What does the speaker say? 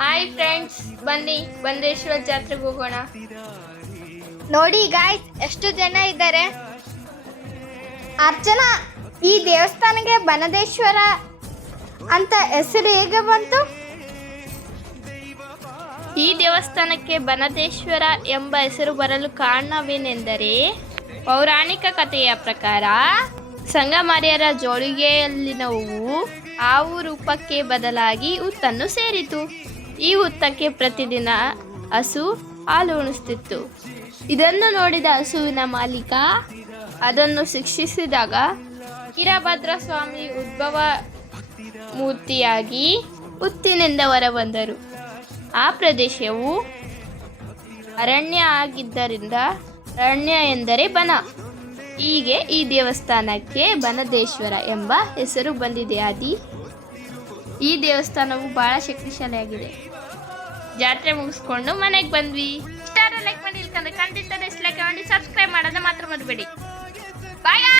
Hi friends, ಬನ್ನಿ ಬಂದೇಶ್ವರ ಜಾತ್ರೆಗೆ ಹೋಗೋಣ. ನೋಡಿ ಗಾಯ್ಸ್, ಎಷ್ಟು ಜನ ಇದ್ದಾರೆ. ಅರ್ಚನಾ, ಈ ದೇವಸ್ಥಾನಕ್ಕೆ ಬನದೇಶ್ವರ ಅಂತ ಹೆಸರು ಹೇಗೆ ಬಂತು? ಈ ದೇವಸ್ಥಾನಕ್ಕೆ ಬನದೇಶ್ವರ ಎಂಬ ಹೆಸರು ಬರಲು ಕಾರಣವೇನೆಂದರೆ, ಪೌರಾಣಿಕ ಕಥೆಯ ಪ್ರಕಾರ ಸಂಗಮರಿಯರ ಜೋಳಿಗೆಯಲ್ಲಿನ ಹೂವು ಹಾವು ರೂಪಕ್ಕೆ ಬದಲಾಗಿ ಹುತ್ತನ್ನು ಸೇರಿತು. ಈ ಹುತ್ತಕ್ಕೆ ಪ್ರತಿದಿನ ಹಸು ಹಾಲು ಉಣಿಸ್ತಿತ್ತು. ಇದನ್ನು ನೋಡಿದ ಹಸುವಿನ ಮಾಲೀಕ ಅದನ್ನು ಶಿಕ್ಷಿಸಿದಾಗ ವೀರಭದ್ರ ಸ್ವಾಮಿ ಉದ್ಭವ ಮೂರ್ತಿಯಾಗಿ ಹುತ್ತಿನಿಂದ ಹೊರಬಂದರು. ಆ ಪ್ರದೇಶವು ಅರಣ್ಯ ಆಗಿದ್ದರಿಂದ ಅರಣ್ಯ ಎಂದರೆ ಬನ. ಹೀಗೆ ಈ ದೇವಸ್ಥಾನಕ್ಕೆ ಬನದೇಶ್ವರ ಎಂಬ ಹೆಸರು ಬಂದಿದೆ. ಈ ದೇವಸ್ಥಾನವು ಬಹಳ ಶಕ್ತಿಶಾಲಿಯಾಗಿದೆ. ಜಾತ್ರೆ ಮುಗಿಸ್ಕೊಂಡು ಮನೆಗೆ ಬಂದ್ವಿ. ಇಷ್ಟ ಲೈಕ್ ಮಾಡಿ, ಇಲ್ಕಂದ್ರೆ ಖಂಡಿತ ಡಿಸ್ಲೈಕ್ ಮಾಡಿ, ಸಬ್ಸ್ಕ್ರೈಬ್ ಮಾಡೋದನ್ನ ಮಾತ್ರ ಮರಿಬೇಡಿ. ಬಾಯ್.